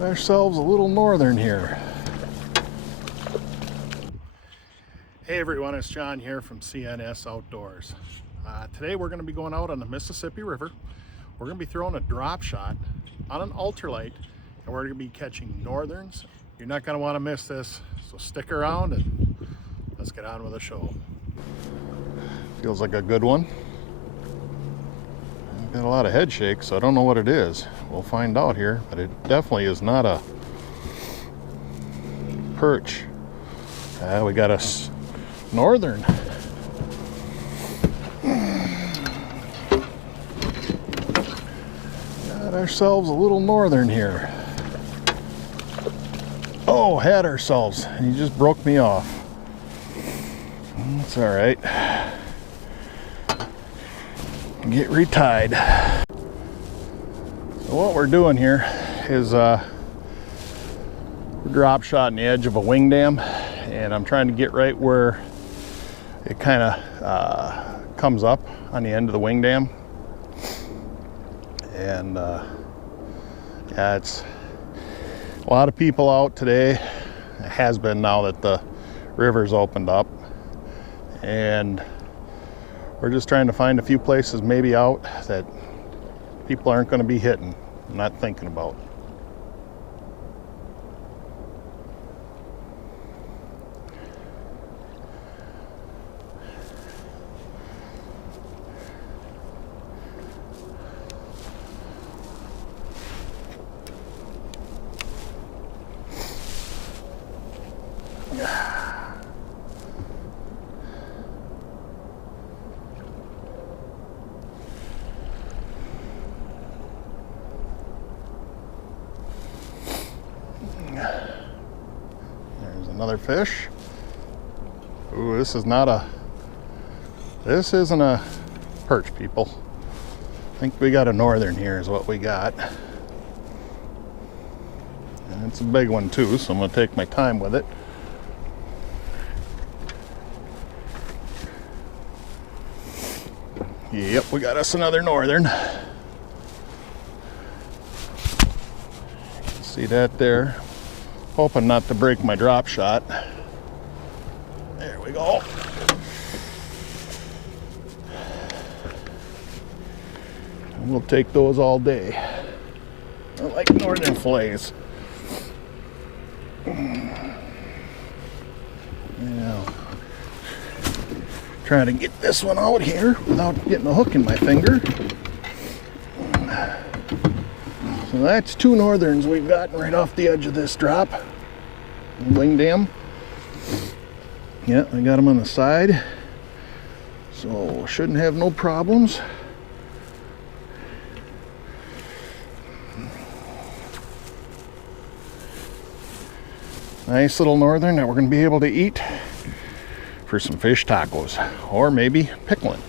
Got ourselves a little northern here. Hey everyone, it's John here from CNS Outdoors. Today we're going to be going out on the Mississippi River. We're going to be throwing a drop shot on an ultralight, and we're going to be catching northerns. You're not going to want to miss this, so stick around and let's get on with the show. Feels like a good one. Got a lot of head shakes, so I don't know what it is. We'll find out here, but it definitely is not a perch. We got a northern. Got ourselves a little northern here. Oh, had ourselves. He just broke me off. That's all right. Get retied. So what we're doing here is we're drop shotting the edge of a wing dam, and I'm trying to get right where it kind of comes up on the end of the wing dam. And yeah, it's a lot of people out today. It has been now that the river's opened up, and we're just trying to find a few places maybe out that people aren't going to be hitting, not thinking about. Another fish. Ooh, this isn't a perch, people. I think we got a northern here is what we got. And it's a big one too, so I'm gonna take my time with it. Yep, we got us another northern. See that there? Hoping not to break my drop shot. There we go. We'll take those all day. I like northern fillets. Yeah. Trying to get this one out here without getting a hook in my finger. So that's two northerns we've gotten right off the edge of this drop. Wing dam. Yeah, I got them on the side. So shouldn't have no problems. Nice little northern that we're going to be able to eat for some fish tacos, or maybe pickling.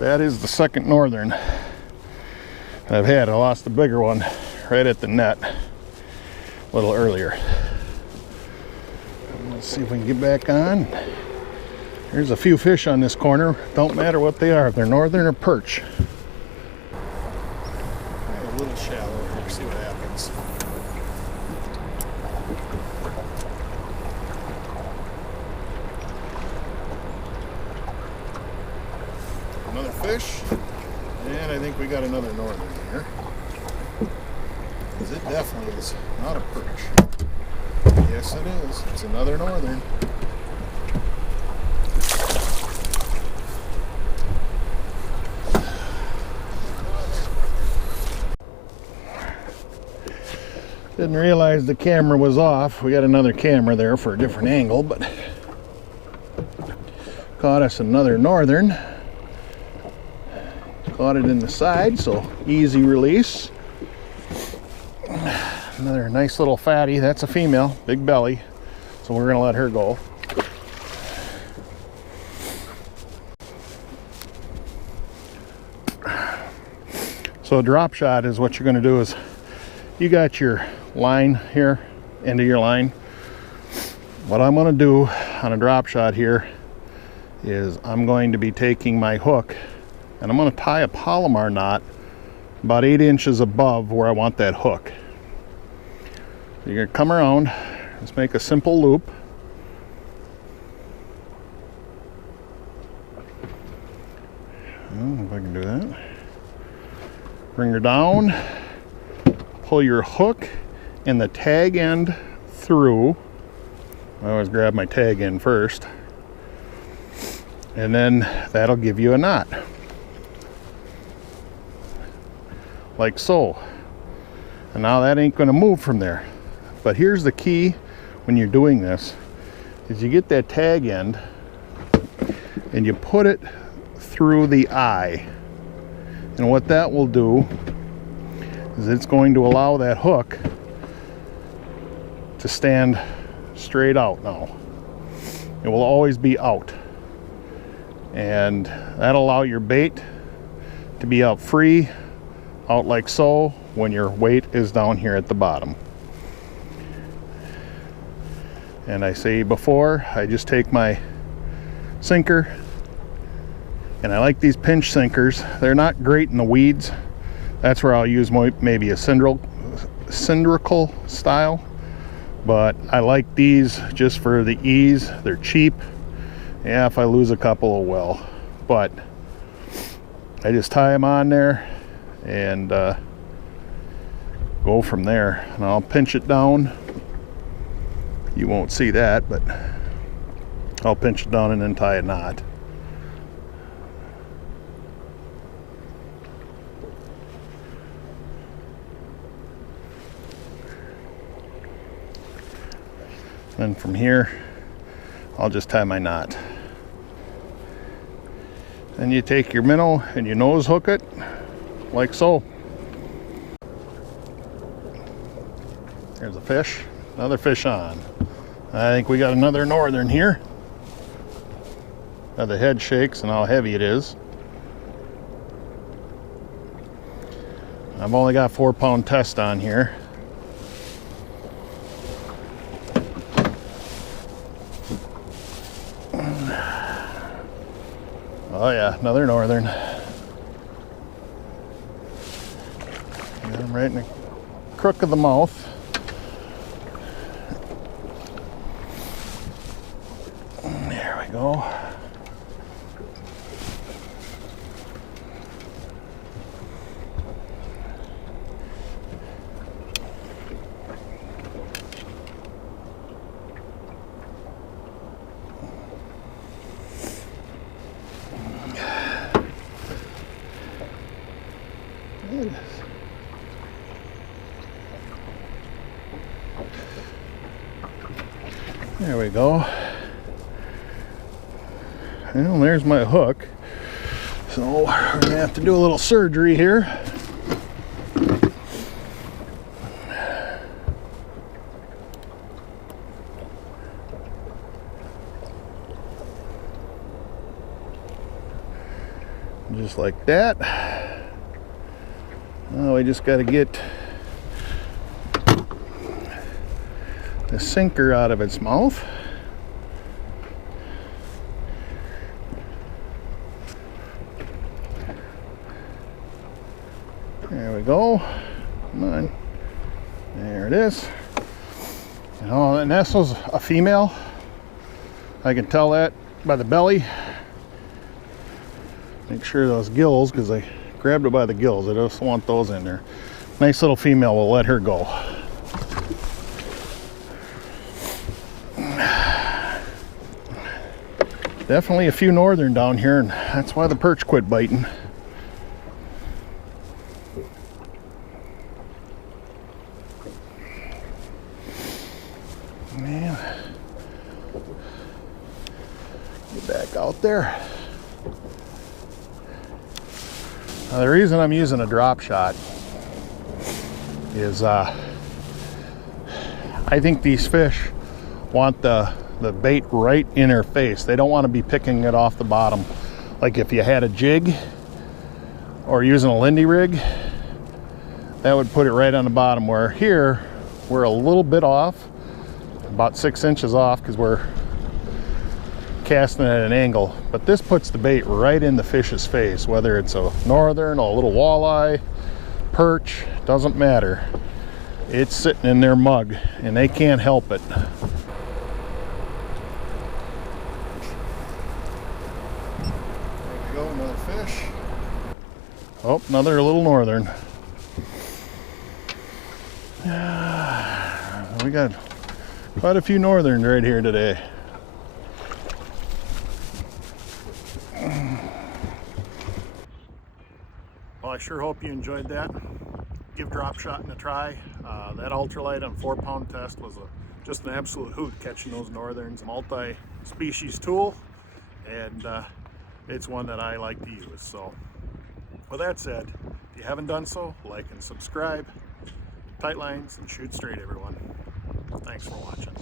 That is the second northern I've had. I lost the bigger one right at the net a little earlier. Let's see if we can get back on. There's a few fish on this corner. Don't matter what they are, if they're northern or perch. A little shallow here, see what happens. Another fish. And I think we got another northern here. Because it definitely is not a perch. Yes, it is. It's another northern. Didn't realize the camera was off. We got another camera there for a different angle, but caught us another northern. Caught it in the side, so easy release. Another nice little fatty. That's a female, big belly, so we're gonna let her go. So a drop shot is what you're gonna do is you got your line here, end of your line. What I'm gonna do on a drop shot here is I'm going to be taking my hook and I'm going to tie a Palomar knot about 8 inches above where I want that hook. You're going to come around, just make a simple loop. Oh, if I can do that. Bring her down, pull your hook and the tag end through. I always grab my tag end first. And then that'll give you a knot. Like so. And now that ain't going to move from there. But here's the key when you're doing this, is you get that tag end and you put it through the eye. And what that will do is it's going to allow that hook to stand straight out now. It will always be out. And that'll allow your bait to be out free, out like so, when your weight is down here at the bottom. And I say before, I just take my sinker, and I like these pinch sinkers. They're not great in the weeds. That's where I'll use maybe a cylindrical style, but I like these just for the ease. They're cheap. Yeah, if I lose a couple, oh well. But I just tie them on there and go from there. And I'll pinch it down. You won't see that, but I'll pinch it down and then tie a knot. Then from here, I'll just tie my knot. Then you take your minnow and you nose hook it like so. There's a fish, another fish on. I think we got another northern here. Now the head shakes and how heavy it is. I've only got 4-pound test on here. Oh yeah, another northern. Got him right in the crook of the mouth. There we go. There we go. Well, there's my hook. So we're gonna have to do a little surgery here. Just like that. Now we just got to get the sinker out of its mouth. There we go. Come on. There it is. You know, and this was a female. I can tell that by the belly. Make sure those gills, because I grabbed it by the gills. I just want those in there. Nice little female. We'll let her go. Definitely a few northern down here, and that's why the perch quit biting. Man, get back out there. Now, the reason I'm using a drop shot is I think these fish want the bait right in their face. They don't want to be picking it off the bottom. Like if you had a jig or using a Lindy rig, that would put it right on the bottom, where here we're a little bit off, about 6 inches off, because we're casting at an angle. But this puts the bait right in the fish's face, whether it's a northern or a little walleye perch, doesn't matter. It's sitting in their mug and they can't help it. There we go, another fish. Oh, another little northern. We got quite a few northerns right here today. Well, I sure hope you enjoyed that. Give drop shotting a try. That ultralight on 4-pound test was just an absolute hoot catching those northerns. Multi-species tool, and it's one that I like to use. So with that said, if you haven't done so, like and subscribe. Tight lines and shoot straight, everyone. Thanks for watching.